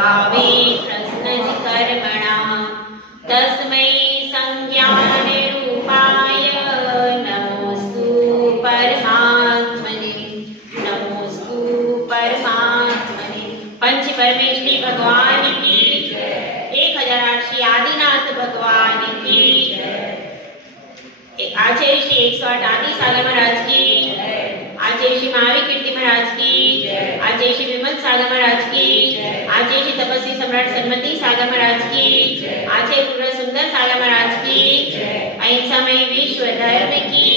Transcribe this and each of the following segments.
भावे प्रश्नति कर्मणः तस्मै संज्ञानरूपाय नमोस्तु परमात्मने नमोस्तु परमात्मने। पंच परमेष्ठी भगवान की 1008 श्री आदिनाथ भगवान की, आचार्य श्री 108 आदि सागर महाराज की, आचार्य श्री महावीर कीर्ति महाराज की, आचार्य श्री विमल सागर महाराज की, आचार्य श्री तपस्वी सम्राट सन्मति सागर महाराज की, आचार्य पूर्ण सुंदर सागर महाराज की, अहिंसामय विश्व धर्म की,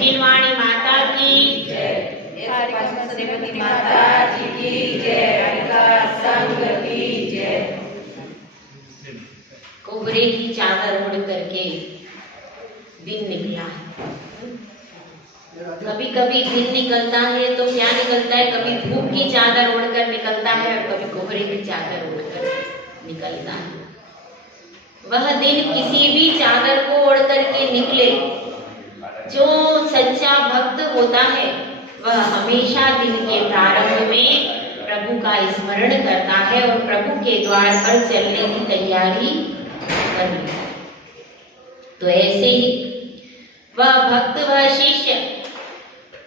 जिनवाणी माता की, सरस्वती माता जी की जय, हरिदास संघ की जय। कोहरे की चादर ओढ़ करके दिन निकला है। कभी कभी दिन निकलता है तो क्या निकलता है, कभी धूप की चादर ओढ़कर निकलता है और कभी कोहरे की चादर ओढ़कर निकलता है। वह दिन किसी भी चादर को ओढ़ करके निकले, जो सच्चा भक्त होता है वह हमेशा दिन के प्रारंभ में प्रभु का स्मरण करता है और प्रभु के द्वार पर चलने की तैयारी करता है। तो ऐसे ही वह भक्त, वह शिष्य,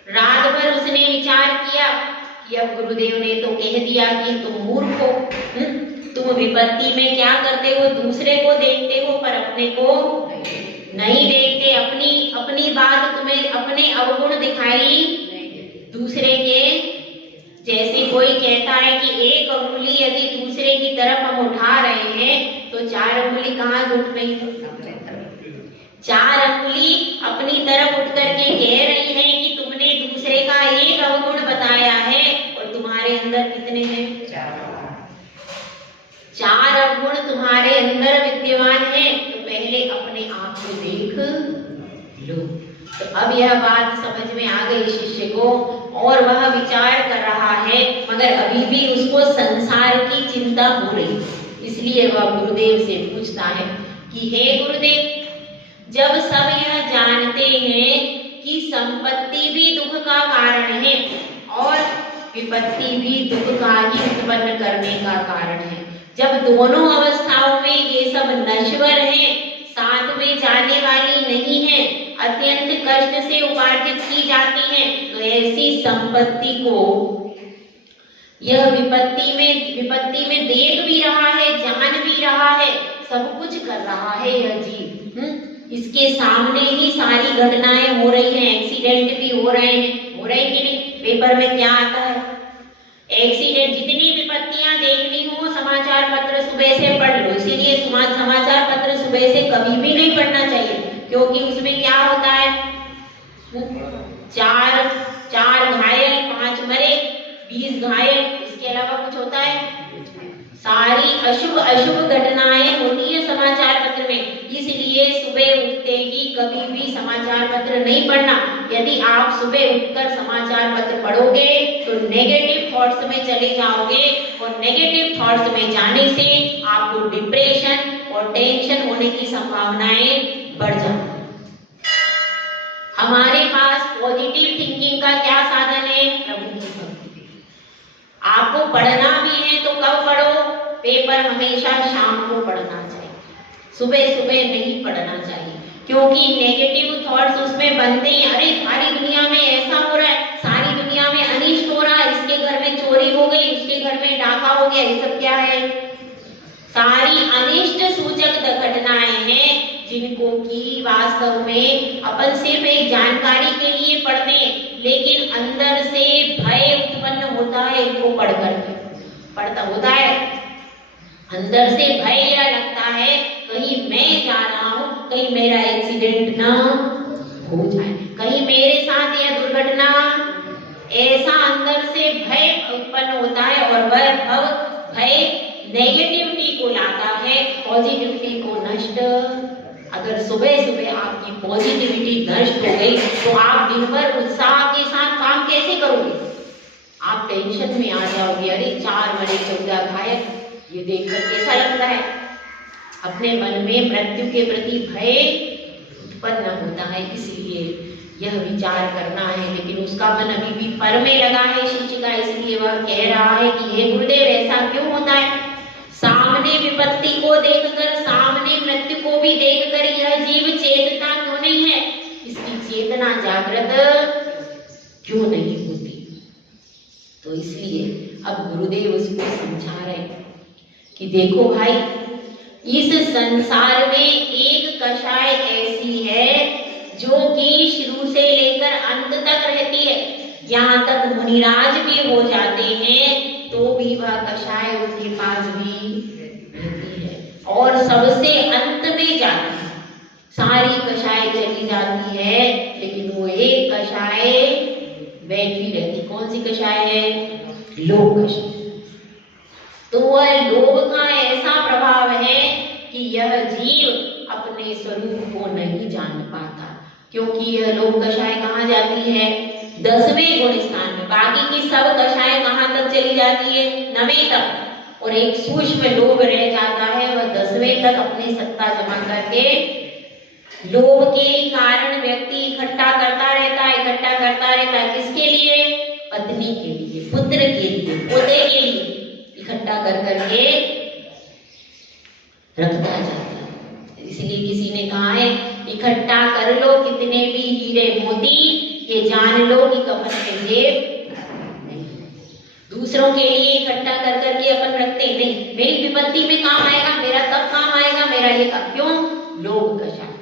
रात भर उसने विचार किया कि अब गुरुदेव ने तो कह दिया कि तुम मूर्ख हो, तुम विपत्ति में क्या करते हो, दूसरे को देखते हो पर अपने को नहीं देखते। अपनी बात तुम्हें अपने अवगुण दिखाई दूसरे के, जैसे कोई कहता है कि एक अंगुली यदि दूसरे की तरफ हम उठा रहे हैं तो 4 अंगुली कहाँ उठ रही है, 4 अंगुली अपनी तरफ उठ करके कह रही है कि तुमने दूसरे का एक अवगुण बताया है और तुम्हारे अंदर कितने हैं, 4 अवगुण तुम्हारे अंदर विद्यमान है। तो पहले अपने आप को देख लो। तो अब यह बात समझ में आ गई शिष्य को और वह विचार कर रहा है, मगर अभी भी उसको संसार की चिंता हो रही। इसलिए वह गुरुदेव से पूछता है कि हे गुरुदेव, जब सब यह जानते हैं कि संपत्ति भी दुख का कारण है और विपत्ति भी दुख का ही उत्पन्न करने का कारण है, जब दोनों अवस्थाओं में ये सब नश्वर हैं, साथ में जाने वाली नहीं है, अत्यंत कष्ट से उपार्जित की जाती है, तो ऐसी संपत्ति को यह विपत्ति में देख भी रहा है, जान भी रहा है, सब कुछ कर रहा है यह जीव। इसके सामने ही सारी घटनाएं हो रही हैं, एक्सीडेंट भी हो रहे हैं, हो रहे कि नहीं। पेपर में क्या आता है, एक्सीडेंट, जितनी विपत्तियां देखनी हो समाचार पत्र सुबह से पढ़ लो। इसीलिए समाचार पत्र सुबह से कभी भी नहीं पढ़ना चाहिए, क्योंकि उसमें क्या होता है, 4 घायल, 5 मरे, 20 घायल, इसके अलावा कुछ होता है, सारी अशुभ घटनाएं होती है समाचार पत्र में। इसलिए सुबह उठते ही कभी भी समाचार पत्र नहीं पढ़ना। यदि आप सुबह उठकर समाचार पत्र पढ़ोगे तो नेगेटिव थॉट्स में चले जाओगे और नेगेटिव थॉट्स में जाने से आपको डिप्रेशन और टेंशन होने की संभावनाएं बढ़ जाती। हमारे पास पॉजिटिव थिंकिंग का क्या साधन है, प्रभु की भक्ति। आपको पढ़ना भी है तो कब पढ़ो, पेपर हमेशा शाम को पढ़ना चाहिए, सुबह नहीं पढ़ना चाहिए, क्योंकि नेगेटिव थॉट्स उसमें बनते ही, अरे सारी दुनिया में ऐसा हो रहा है, सारी दुनिया में अनिष्ट हो रहा है, इसके घर में चोरी हो गई, उसके घर में डाका हो गया, ये सब क्या है, सारी अनिष्ट सूचक घटनाएं हैं, जिनको कि वास्तव में अपन सिर्फ एक जानकारी के लिए पढ़ते हैं, लेकिन अंदर से भय उत्पन्न होता है इनको पढ़ करके। पढ़ता होता है अंदर से भय यह लगता है कहीं मैं जा रहा हूं, कहीं मेरा एक्सीडेंट ना हो जाए, कहीं मेरे साथ यह दुर्घटना, ऐसा अंदर से भय उत्पन्न होता है और वह भय नेगेटिविटी को लाता है, पॉजिटिविटी को नष्ट। अगर सुबह आपकी पॉजिटिविटी नष्ट हो गई तो आप दिन भर उत्साह के साथ काम कैसे करोगे, आप टेंशन में आ जाओगे। अरे 4 मरे 14 घायल, ये देखकर कैसा लगता है, अपने मन में मृत्यु के प्रति भय उत्पन्न होता है। इसलिए यह विचार करना है, लेकिन उसका मन अभी भी पर में लगा है शिष्य का, इसलिए वह कह रहा है कि हे गुरुदेव, ऐसा क्यों होता है, देखकर, सामने मृत्यु को भी देखकर यह जीव चेतता क्यों नहीं है? इसकी चेतना जागृत क्यों नहीं होती? तो इसलिए अब गुरुदेव उसको समझा रहे कि देखो भाई, इस संसार में एक कषाय ऐसी है जो कि शुरू से लेकर अंत तक रहती है। यहाँ तक मुनिराज भी हो जाते हैं तो भी वह कषाय उनके पास भी रहती है, और सबसे अंत में जाती है। सारी कषाय चली जाती है लेकिन वो एक कषाय बैठी रहती। कौन सी कषाय है? लोभ कषाय। तो वह लोभ का ऐसा प्रभाव है कि यह जीव अपने स्वरूप को नहीं जान पाता, क्योंकि यह लोभ कषाय कहाँ जाती है? 10वें गुण स्थान में। बाकी की सब कषाय कहाँ तक चली जाती है? 9वें तक। और एक सूक्ष्म लोभ रह जाता है, वह 10वें तक अपनी सत्ता जमा करके लोभ के कारण व्यक्ति इकट्ठा करता रहता है। किसके लिए? पत्नी के लिए, पुत्र के लिए, पोते के लिए इकट्ठा कर करके रखता जाता है। इसलिए किसी ने कहा है, इकट्ठा कर लो कितने भी हीरे मोती, ये जान लो कि कफन में जेब नहीं। दूसरों के लिए इकट्ठा कर करके अपन रखते नहीं, मेरी विपत्ति में काम आएगा, मेरा तब काम आएगा, मेरा ये काम। क्यों? लोभ कषाय।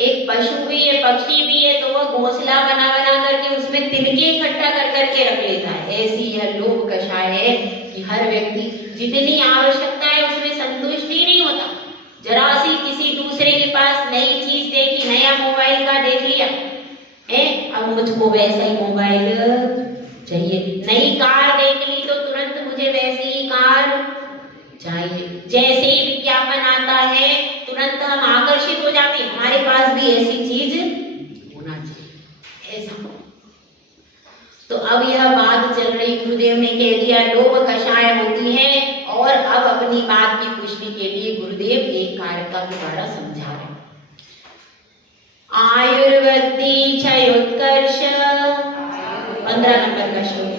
एक पशु भी है, पक्षी भी है, तो वह घोंसला बना करके उसमें तिनके इकट्ठा कर करके रख लेता है। ऐसी यह लोभ कषाय है कि हर व्यक्ति जितनी आवश्यकता है उसमें संतुष्ट ही नहीं होता। जरा सी किसी दूसरे के पास नई चीज देखी, नया मोबाइल का देख लिया है, अब मुझको वैसा ही मोबाइल चाहिए। नई कार देख ली तो तुरंत मुझे वैसी ही कार चाहिए। जैसे ही विज्ञापन आता है तुरंत हम आकर्षित हो जाते हैं, हमारे पास भी ऐसी चीज होना चाहिए। ऐसा तो अब यह बात चल रही, गुरुदेव ने कह दिया लोभ कषाय होती है, और अब अपनी बात की पुष्टि के लिए गुरुदेव एक कारक का द्वारा समझा रहे। आयुर्वृद्धि क्षयोत्कर्ष, 15 नंबर का श्लोक।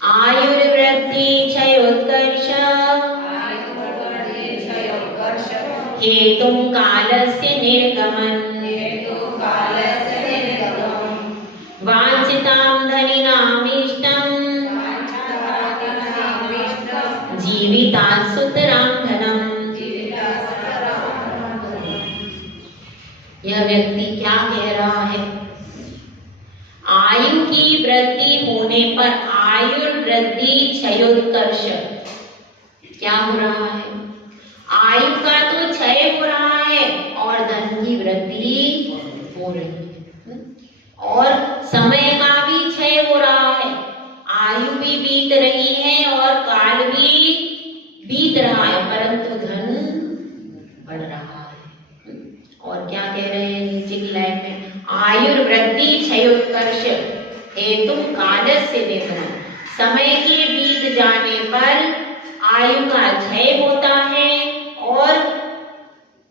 आयुर्वृद्धि क्षयोत्कर्ष हेतुं कालस्य निर्गमन्, वाञ्छितां धनिनामीष्टं जीवितात् सुतरां धनम्। यह व्यक्ति क्या कह रहा है? आयु की वृद्धि होने पर आयुर्वृद्धि क्षयोत्कर्ष क्या हो रहा है? आयु का तो क्षय हो रहा है और धन की वृद्धि हो रही है, और समय का भी क्षय हो रहा है। आयु भी बीत रही है और काल भी बीत रहा है, परंतु धन बढ़ रहा है। और क्या कह रहे हैं नीचे की लाइन में? आयुर्वृद्धि क्षयोत्कर्ष हेतु कालस्य निर्गमन्, समय के बीत जाने पर आयु का क्षय होता है और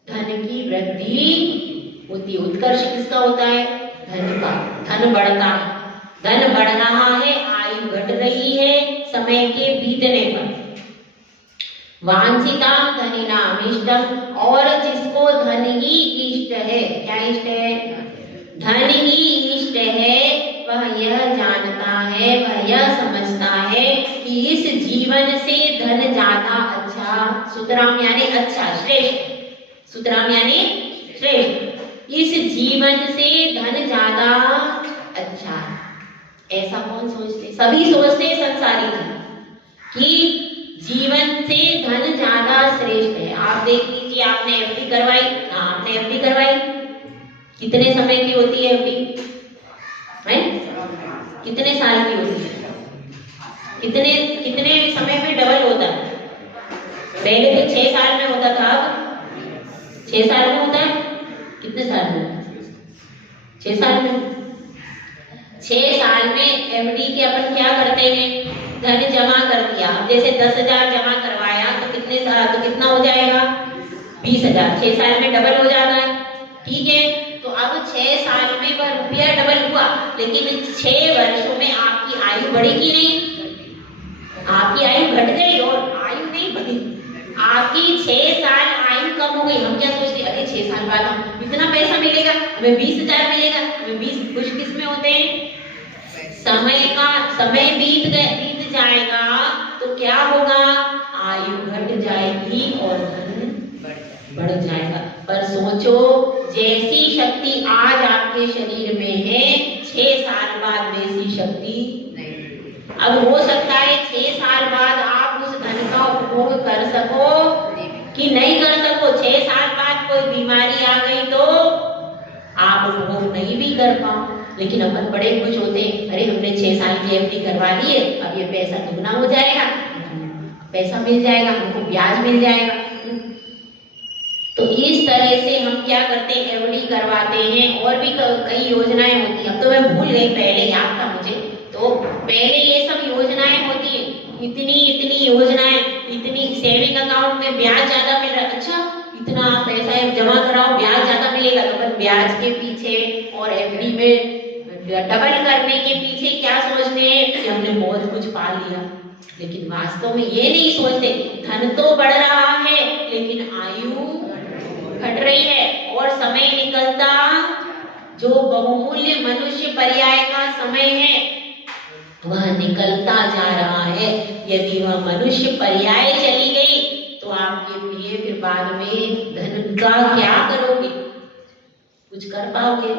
धन की वृद्धि होती है। उत्कर्ष किसका होता है? धन का। धन बढ़ता है, धन बढ़ रहा है, आयु घट रही है समय के बीतने पर। वांछिता धनिनाम इष्टम, और जिसको धन ही इष्ट है, क्या इष्ट है? धन ही इष्ट है, वह यह जानता है, वह यह समझता है कि इस जीवन से धन ज्यादा अच्छा, सुतराम यानी अच्छा, श्रेष्ठ, सुतराम यानी श्रेष्ठ, इस जीवन से धन ज्यादा अच्छा है। ऐसा कौन सोचते? सभी सोचते संसारी जी कि जीवन से धन ज्यादा श्रेष्ठ है। आप देख लीजिए, आपने एफडी करवाई, आपने एफडी करवाई, कितने समय की होती है एफडी? कितने साल की होती है? कितने कितने समय में डबल होता है? पहले तो 6 साल में होता था, अब 6 साल में होता है। कितने साल में? 6 साल में। 6 साल में एफडी के अपन क्या करते हैं? धन जमा कर दिया। अब जैसे 10,000 जमा करवाया तो कितने साल, तो कितना हो जाएगा? 20,000। 6 साल में डबल हो जाता है, ठीक है। तो अब 6 साल में वह रुपया डबल हुआ, लेकिन 6 वर्षों में आपकी आयु बढ़ी कि नहीं? आपकी आयु घट गई और आयु नहीं बढ़ी। हो गई, हम क्या सोचते हैं, अरे 6 साल बाद हम इतना पैसा मिलेगा, हमें 20,000 मिलेगा, हमें 20 खुश किस में होते हैं? समय बीत जाएगा तो क्या होगा? आयु घट जाएगी और धन बढ़ जाएगा। पर सोचो, जैसी शक्ति आज आपके शरीर में है, 6 साल बाद वैसी शक्ति नहीं। अब हो सकता है 6 साल बाद आप उस धन का उपभोग कर सको कि नहीं कर सको। 6 साल बाद कोई बीमारी आ गई तो आप उपभोग नहीं भी कर पाओ। लेकिन अपन बड़े खुश होते हैं, अरे हमने 6 साल की एफडी करवा ली है, अब ये पैसा दुगना हो जाएगा, पैसा मिल जाएगा, हमको ब्याज मिल जाएगा। तो इस तरह से हम क्या करते हैं, एफडी करवाते हैं। और भी कई योजनाएं होती हैं, अब तो मैं भूल गई, पहले याद था मुझे। तो पहले ये सब योजनाएं होती है, इतनी योजनाएं, इतनी सेविंग अकाउंट में ब्याज ज्यादा मिल रहा है, अच्छा इतना पैसा जमा कराओ ब्याज ज्यादा मिलेगा, तो अपन ब्याज के पीछे और एफडी में डबल करने के पीछे क्या सोचते हैं कि हमने बहुत कुछ पा लिया। लेकिन वास्तव में ये नहीं सोचते, धन तो बढ़ रहा है लेकिन आयु घट रही है और समय निकलता, जो बहुमूल्य मनुष्य पर्याय का समय है वह निकलता जा रहा है। यदि वह मनुष्य पर्याय चली गई तो आपके लिए फिर बाद में धन का क्या करोगे? कुछ कर पाओगे?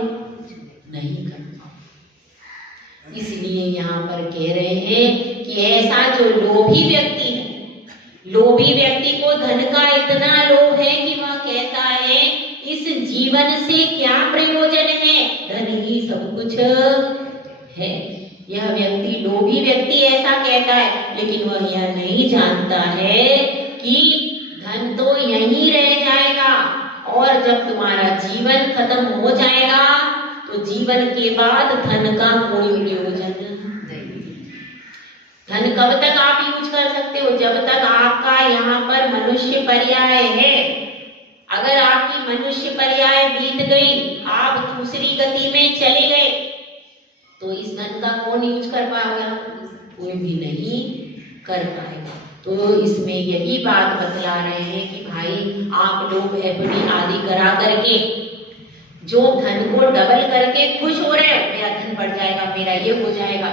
नहीं कर पाओगे। इसलिए यहाँ पर कह रहे हैं कि ऐसा जो लोभी व्यक्ति है, लोभी व्यक्ति को धन का इतना लोभ है कि वह कहता है इस जीवन से क्या प्रयोजन है, धन ही सब कुछ है। यह व्यक्ति, लोभी व्यक्ति ऐसा कहता है, लेकिन वह यह नहीं जानता है कि धन तो यहीं रह जाएगा और जब तुम्हारा जीवन खत्म हो जाएगा तो जीवन के बाद धन का कोई प्रयोजन नहीं। धन कब तक आप यूज कर सकते हो? जब तक आपका यहाँ पर मनुष्य पर्याय है। अगर आपकी मनुष्य पर्याय बीत गई, आप दूसरी गति में चले गए, तो इस धन का कौन यूज कर पाएगा? कोई भी नहीं कर पाएगा। तो इसमें यही बात बतला रहे हैं कि भाई आप लोग एफडी आदि करा करके जो धन को डबल करके खुश हो रहे हो, मेरा धन बढ़ जाएगा, मेरा ये हो जाएगा,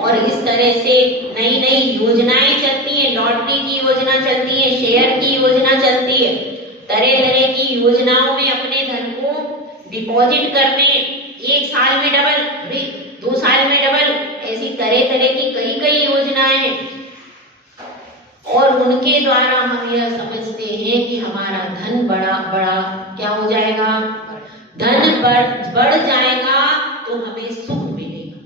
और इस तरह से नई नई योजनाएं चलती हैं, लॉटरी की योजना चलती है, शेयर की योजना चलती है, तरह तरह की योजनाओं में अपने धन को डिपॉजिट करने, 1 साल में डबल, 2 साल में डबल, ऐसी तरह तरह की कई योजनाएं हैं। और उनके द्वारा हम यह समझते हैं कि हमारा धन बड़ा क्या हो जाएगा? धन बढ़ जाएगा तो हमें सुख मिलेगा।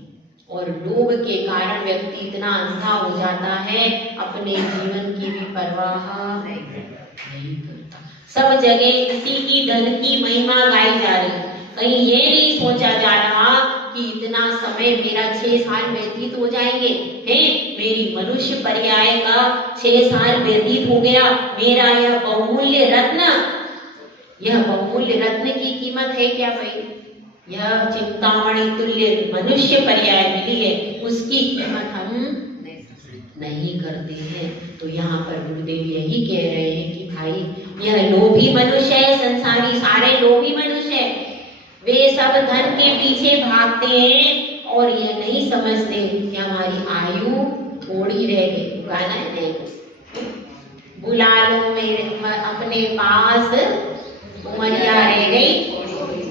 और लोभ के कारण व्यक्ति इतना अंधा हो जाता है, अपने जीवन की भी परवाह नहीं करता। सब जगह इसी की धन की महिमा गाई जा रही है, कहीं ये नहीं सोचा जा रहा कि इतना समय मेरा 6 साल व्यतीत हो जाएंगे, मेरी मनुष्य पर्याय का 6 साल व्यतीत हो गया, मेरा यह बहुमूल्य रत्न, यह बहुमूल्य रत्न की कीमत है क्या भाई? यह चिंतामणि तुल्य मनुष्य पर्याय मिली है, उसकी कीमत हम नहीं करते हैं। तो यहाँ पर गुरुदेव यही कह रहे हैं कि भाई यह लोभी मनुष्य है, संसारी सारे लोभी मनुष्य है, वे सब धन के पीछे भागते हैं और ये नहीं समझते कि हमारी आयु थोड़ी रह गई। गाना है नहीं, बुला लो मेरे अपने पास, उमरिया रह गई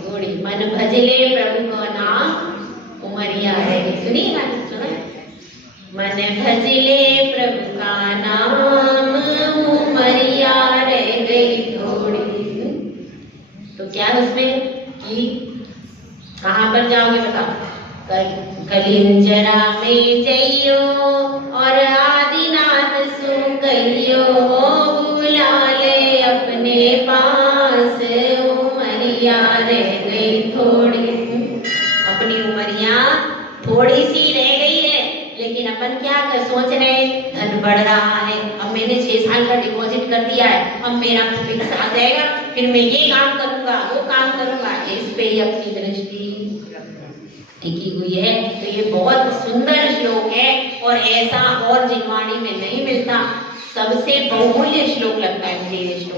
थोड़ी, मन भजले प्रभु का नाम, उमरिया रह गई। सुनिए गाना, सुना? मन भजले प्रभु का नाम, उमरिया रह गई थोड़ी। तो क्या उसमें कि कहाँ पर जाओगे बताओ? कलिंजरा में जइयो और आदिनाथ सुन कहियो, बुला ले अपने पास, उमरिया रह गई थोड़ी। अपनी उमरिया थोड़ी सी रह गई है, लेकिन अपन क्या कर सोच रहे हैं? धन बढ़ रहा है, अब मैंने 6 साल का डिपॉजिट कर दिया है, अब मेरा फिक्स आ जाएगा, फिर मैं ये काम करूंगा, वो काम करूंगा, इस पे ही अपनी दृष्टि टिकी हुई है। तो ये बहुत सुंदर श्लोक है और ऐसा और जिनवाणी में नहीं मिलता, सबसे बहुमूल्य श्लोक लगता है मुझे ये श्लोक।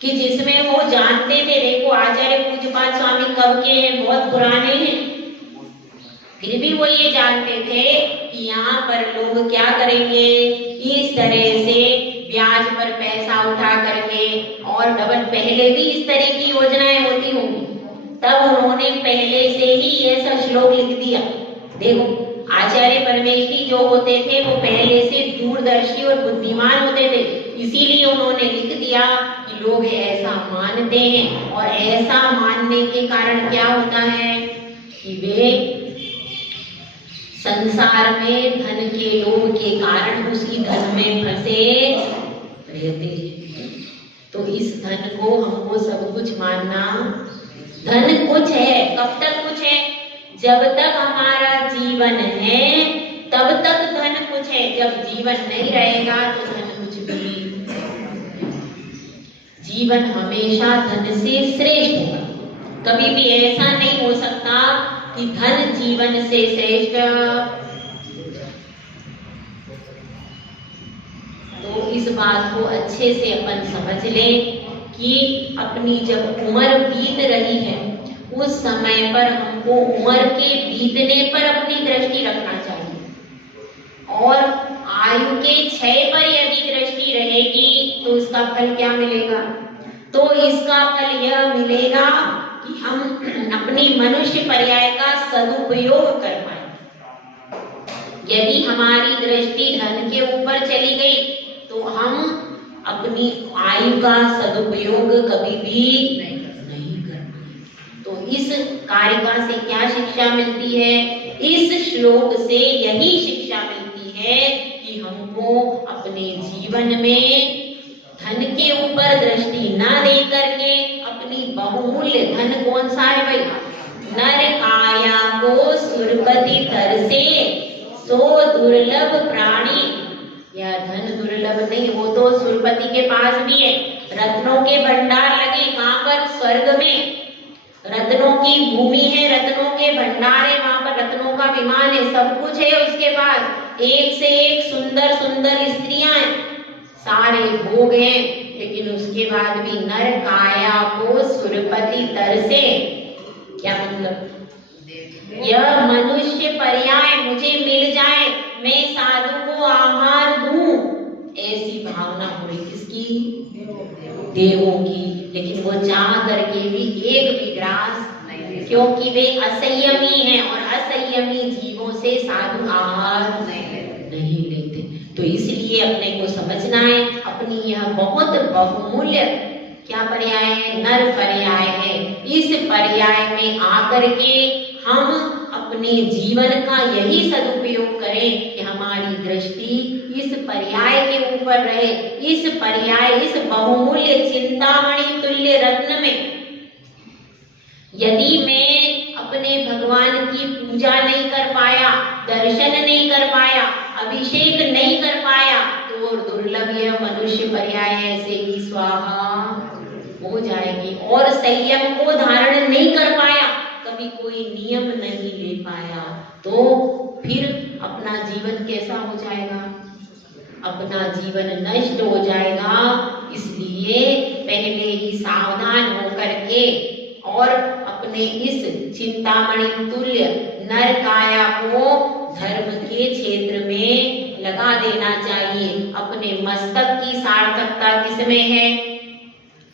कि जिसमें वो जानते थे, देखो आचार्य पूज्यपाद स्वामी कब के हैं, बहुत पुराने हैं, फिर भी वो ये जानते थे कि यहाँ पर लोग क्या करेंगे, इस तरह से ब्याज पर पैसा उठा करके, और डबल पहले भी इस तरह की योजनाएं होती होंगी, तब उन्होंने पहले से ही ऐसा श्लोक लिख दिया। देखो आचार्य परमेष्ठी जो होते थे वो पहले से दूरदर्शी और बुद्धिमान होते थे, इसीलिए उन्होंने लिख दिया कि लोग ऐसा मानते हैं, और ऐसा मानने के कारण क्या होता है कि वे संसार में धन के लोभ के कारण उसी धन में फंसे रहते हैं। तो इस धन को हमको सब कुछ मानना, धन कुछ है, कब तक कुछ है, जब तक हमारा जीवन है तब तक धन कुछ है, जब जीवन नहीं रहेगा तो धन कुछ भी। जीवन हमेशा धन से श्रेष्ठ होगा, कभी भी ऐसा नहीं हो सकता कि धन जीवन से श्रेष्ठ। तो इस बात को अच्छे से अपन समझ लें कि अपनी जब उम्र बीत रही है उस समय पर हमको उम्र के बीतने पर अपनी दृष्टि रखना चाहिए, और आयु के क्षय पर यदि दृष्टि रहेगी तो इसका फल क्या मिलेगा, तो इसका फल यह मिलेगा कि हम अपनी मनुष्य पर्याय का सदुपयोग कर पाए। यदि हमारी दृष्टि धन के ऊपर चली गई तो हम अपनी आयु का सदुपयोग कभी भी नहीं कर पाए। तो इस कारिका से क्या शिक्षा मिलती है, इस श्लोक से यही शिक्षा मिलती है कि हमको अपने जीवन में धन के ऊपर दृष्टि न दे करके अपनी बहुमूल्य धन कौन सा है भाई, नर काया को सुरपति तरसे सो दुर्लभ प्राणी। यह धन दुर्लभ नहीं, वो तो सुरपति के पास भी है, रत्नों के भंडार लगे, कहाँ पर, स्वर्ग में रत्नों की भूमि है, रत्नों के भंडार है, वहां पर रत्नों का विमान है, सब कुछ है उसके पास, एक से एक सुंदर सुंदर स्त्रियां हैं, सारे भोग हैं, लेकिन उसके बाद भी नर काया को सुरपति तरसे। क्या मतलब, यह मनुष्य पर्याय मुझे मिल जाए, मैं साधु को आहार दूं, ऐसी भावना हो रही किसकी, देवों की, लेकिन वो चाह करके भी एक भी ग्रास नहीं, क्योंकि वे असंयमी हैं और असंयमी जीवों से साधु आहार नहीं लेते। तो इसलिए अपने को समझना है, अपनी यह बहुत बहुमूल्य क्या पर्याय है, नर पर्याय है, इस पर्याय में आकर के हम अपने जीवन का यही सदुपयोग करें कि हमारी दृष्टि इस पर्याय के ऊपर रहे, इस पर्याय, इस बहुमूल्य चिंतामणि तुल्य रत्न में। यदि मैं अपने भगवान की पूजा नहीं कर पाया, दर्शन नहीं कर पाया, अभिषेक नहीं कर पाया, तो दुर्लभ यह मनुष्य पर्याय ऐसे ही स्वाहा हो जाएगी। और संयम को धारण नहीं कर पाया, कभी कोई नियम नहीं ले पाया, तो फिर अपना जीवन कैसा हो जाएगा, अपना जीवन नष्ट हो जाएगा। इसलिए पहले ही सावधान होकर के और अपने इस चिंतामणि तुल्य नर काया को धर्म के क्षेत्र में लगा देना चाहिए। अपने मस्तक की सार्थकता किसमें है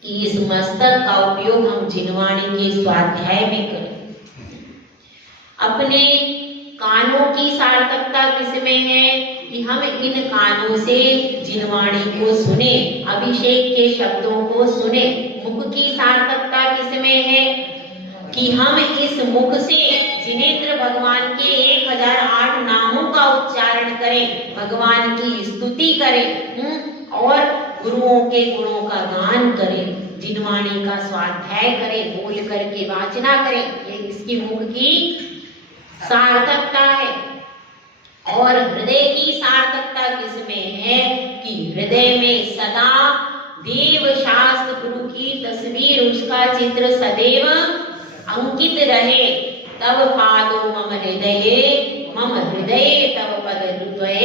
कि इस मस्तक का उपयोग हम जिनवाणी के स्वाध्याय में करें। अपने कानों की सार्थकता किसमें है कि हम इन कानों से जिनवाणी को सुने, अभिषेक के शब्दों को सुने। मुख की सार्थकता किसमें है कि हम इस मुख से जिनेंद्र भगवान के 1008 नामों का उच्चारण करें, भगवान की स्तुति करें और गुरुओं के गुणों का गान करें, जिनवाणी का स्वाध्याय करें, बोल करके वाचना करें। ये इसकी मुख की सार्थकता है। और हृदय की सार्थकता किसमें है कि हृदय में सदा देव शास्त्र गुरु की तस्वीर, उसका चित्र सदैव अंकित रहे। तब पादो मम हृदय तब पद हृदय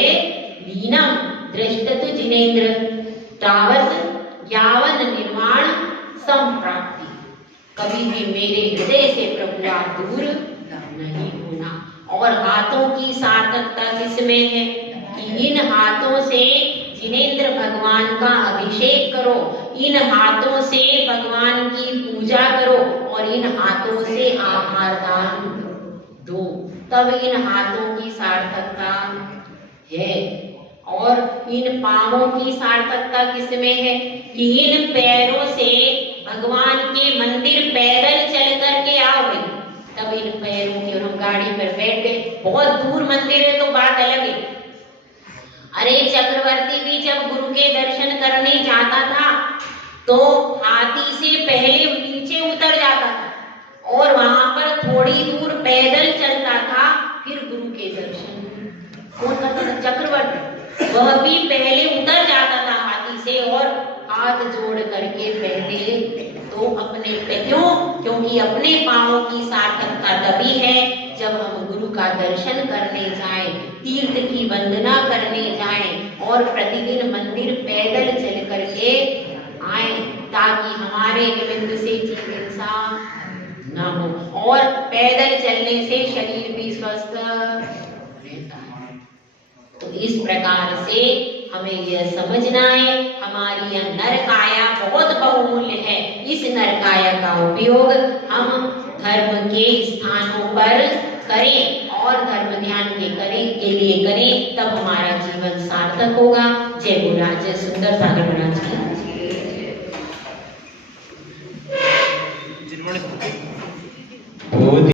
लीनम दृष्टतु जिनेंद्र तावत यावन निर्माण कि मेरे हृदय से प्रभु आप दूर नहीं होना। और हाथों की सार्थकता किसमें है कि इन हाथों से जिनेंद्र भगवान का अभिषेक करो, इन हाथों से भगवान की पूजा करो और इन हाथों से आहार दान दो, तब इन हाथों की सार्थकता है। और इन पांवों की सार्थकता किसमें है कि इन पैरों से भगवान के मंदिर पैदल चल करके आओ भाई, तब इन पैरों की, और हम गाड़ी पर बैठ गए, बहुत दूर मंदिर है तो बात अलग है। अरे चक्रवर्ती भी जब गुरु के दर्शन करने जाता था तो हाथी से पहले नीचे उतर जाता था और वहां पर थोड़ी दूर पैदल चलता था, फिर गुरु के दर्शन। कौन करता था? चक्रवर्ती। वह भी पहले उतर जाता था हाथी से और हाथ जोड़ करके पहले तो अपने क्यों? क्योंकि अपने पांवों की सार्थकता तभी है जब हम गुरु का दर्शन करने जाएं, तीर्थ की वंदना करने जाएं और प्रतिदिन मंदिर पैदल चल करके आए, ताकि हमारे निमित्त से जीवन सा न हो। और पैदल चलने से शरीर भी स्वस्थ रहता है। तो इस प्रकार से हमें यह समझना है, हमारी यह नर काया बहुत बहुमूल्य है। इस नर काया का उपयोग हम धर्म के स्थानों पर करें और धर्म ध्यान के लिए करें, तब हमारा जीवन सार्थक होगा। जय गुरुराज, जय सुंदर सागर महाराज की।